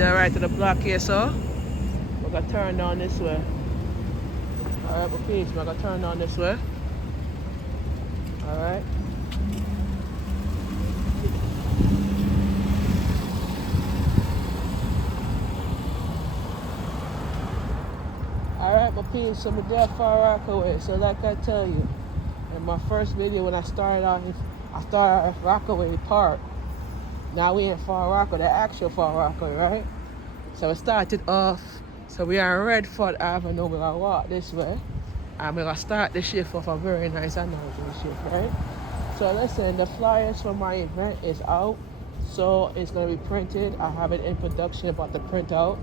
the right to the block here, so we're gonna turn down this way. Alright, but peace, we're gonna turn down this way. Alright. Alright, my peeps, so we're there Far Rockaway. So like I tell you, in my first video when I started out at Rockaway Park. Now we in Far Rockaway, the actual Far Rockaway, right? So it started off, so we are on Redford Avenue, we're gonna walk this way. And we're gonna start the shift off a very nice analogy shift, right? So listen, the flyers for my event is out. So it's gonna be printed. I have it in production about to print out.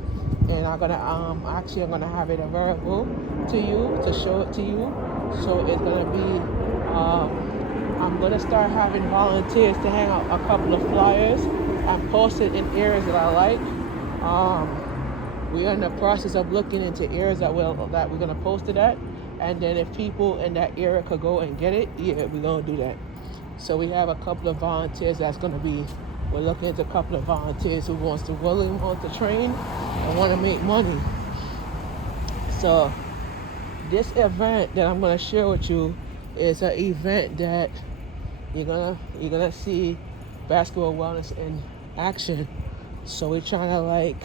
And I'm gonna I'm gonna have it available to you to show it to you. So it's gonna be I'm gonna start having volunteers to hang out a couple of flyers and post it in areas that I like. We're in the process of looking into areas that we're gonna post it at, and then if people in that area could go and get it, yeah, we're gonna do that. So we have a couple of volunteers we're looking at a couple of volunteers who really want to train and want to make money. So this event that I'm gonna share with you is an event that you're gonna see basketball wellness in action. So we're trying to like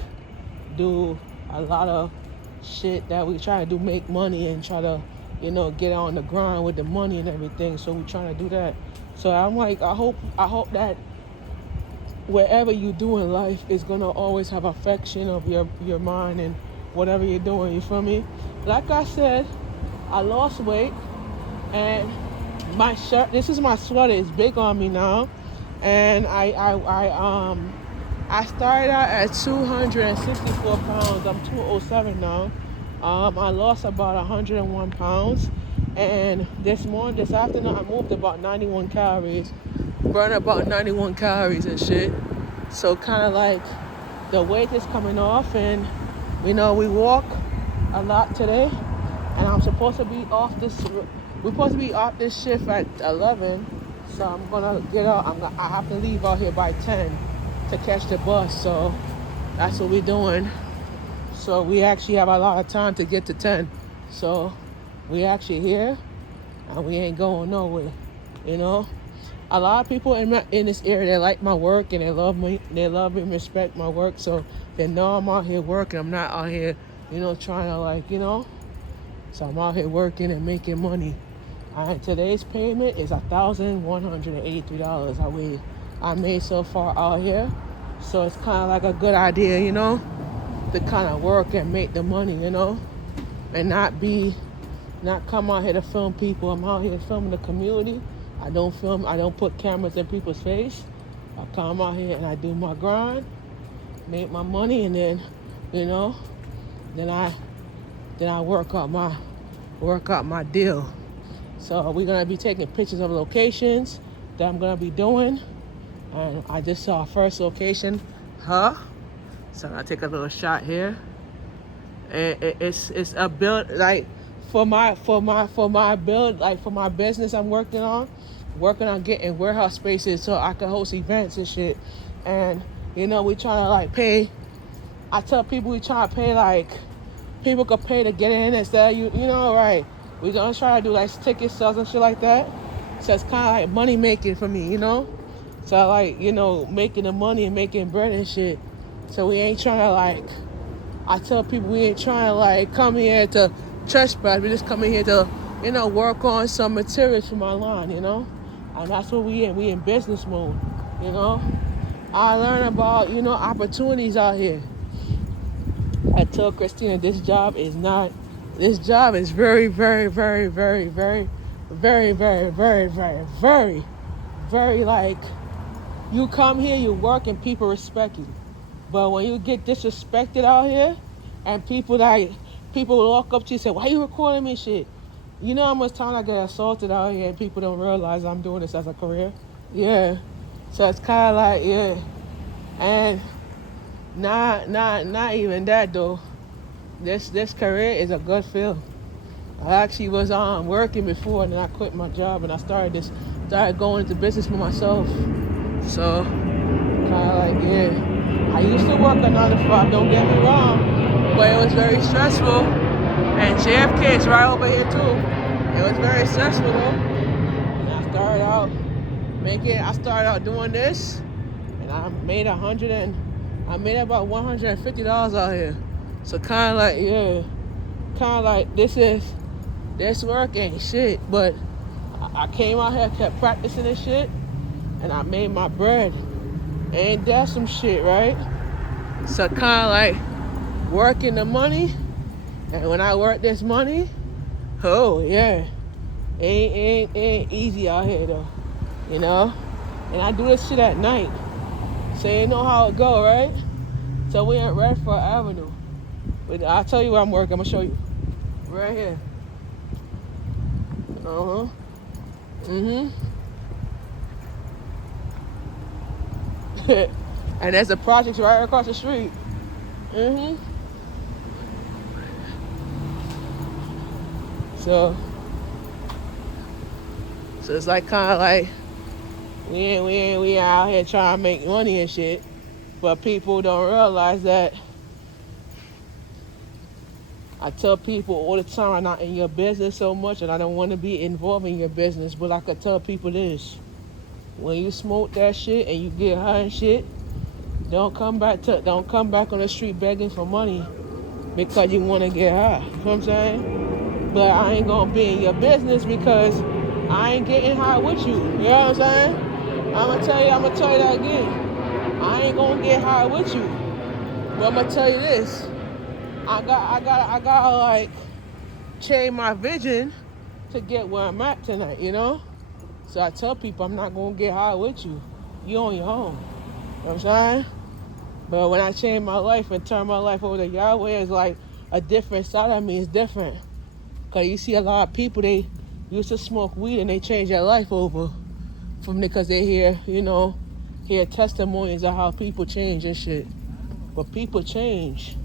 do a lot of shit that we try to do, make money and try to get on the grind with the money and everything. So we're trying to do that. So I'm like, I hope that wherever you do in life is gonna always have affection of your mind and whatever you're doing. You feel me? Like I said, I lost weight and my shirt. This is my sweater. It's big on me now, and I started out at 264 pounds. I'm 207 now. I lost about 101 pounds, and this afternoon I moved about 91 calories. Burn about 91 calories and shit. So kind of like the weight is coming off, and we walk a lot today, and I'm supposed to be off this. We're supposed to be off this shift at 11, so I'm gonna get out. I have to leave out here by 10 to catch the bus. So that's what we're doing. So we actually have a lot of time to get to 10. So we actually here, and we ain't going nowhere. A lot of people in this area, they like my work and they love me. They love and respect my work. So they know I'm out here working. I'm not out here, trying to So I'm out here working and making money. And today's payment is $1,183 I made so far out here. So it's kind of like a good idea, to kind of work and make the money, and not come out here to film people. I'm out here filming the community. I don't put cameras in people's face. I come out here and I do my grind, make my money, and then, then I work out my deal. So we're gonna be taking pictures of locations that I'm gonna be doing. And I just saw our first location, So I take a little shot here. And it's a build like for my build, like for my business I'm working on getting warehouse spaces so I can host events and shit. And we trying to like pay. I tell people we trying to pay like people could pay to get in instead of right. We gonna try to do like ticket sales and shit like that. So it's kind of like money making for me, So like making the money and making bread and shit. So we ain't trying to like. I tell people we ain't trying to like come here to trespass. We just coming here to work on some materials for my line, and that's what we in. We in business mode, I learn about opportunities out here. I told Christina this job is very, very, very, very, very, very, very, very, very, very, very like you come here, you work, and people respect you. But when you get disrespected out here, and people walk up to you and say, "Why you recording me?" Shit. You know how much time I get assaulted out here, and people don't realize I'm doing this as a career. Yeah. So it's kind of like and not even that though. This career is a good field. I actually was working before, and then I quit my job and I started going into business for myself. So kind of like I used to work a 9 to 5, don't get me wrong, but it was very stressful. And JFK is right over here too. It was very stressful though. And I started out doing this, and I made about $150 out here. So kind of like this work ain't shit, but I came out here, kept practicing this shit, and I made my bread. Ain't that some shit, right? So kind of like working the money, and when I work this money, oh yeah, ain't easy out here though, you know. And I do this shit at night, so you know how it go, right? So we at Redford Avenue. But I'll tell you where I'm working. I'm gonna show you right here. And there's the projects right across the street. So it's like kind of like we out here trying to make money and shit, but people don't realize that. I tell people all the time, I'm not in your business so much, and I don't want to be involved in your business, but I could tell people this: when you smoke that shit and you get high and shit, don't come back on the street begging for money because you want to get high. You know what I'm saying? But I ain't gonna be in your business because I ain't getting high with you. You know what I'm saying? I'm gonna tell you that again. I ain't gonna get high with you. But I'm gonna tell you this: I gotta like change my vision to get where I'm at tonight, you know? So I tell people I'm not gonna get high with you. You on your own. You know what I'm saying? But when I change my life and turn my life over to Yahweh, it's like a different side of me. It's different. Because you see a lot of people, they used to smoke weed and they change their life over because they hear testimonies of how people change and shit. But people change.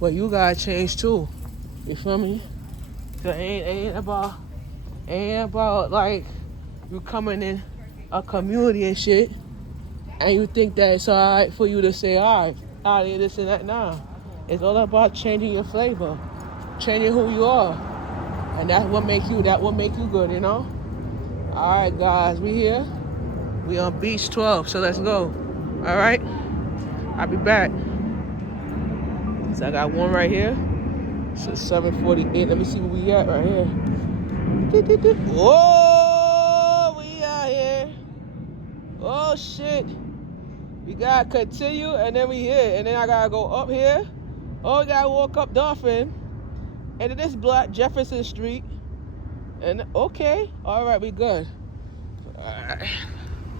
But you gotta change too. You feel me? So it ain't about like you coming in a community and shit and you think that it's alright for you to say, alright, this and that. Nah. It's all about changing your flavor, changing who you are. And that's what make you good, you know? Alright guys, we here. We on beach 12, so let's go. Alright? I'll be back. So I got one right here. So 7:48. Let me see where we at right here. Whoa, we out here. Oh shit. We gotta continue and then we here. And then I gotta go up here. Oh, we gotta walk up Dolphin. And then this block, Jefferson Street. And okay. Alright, we good. Alright.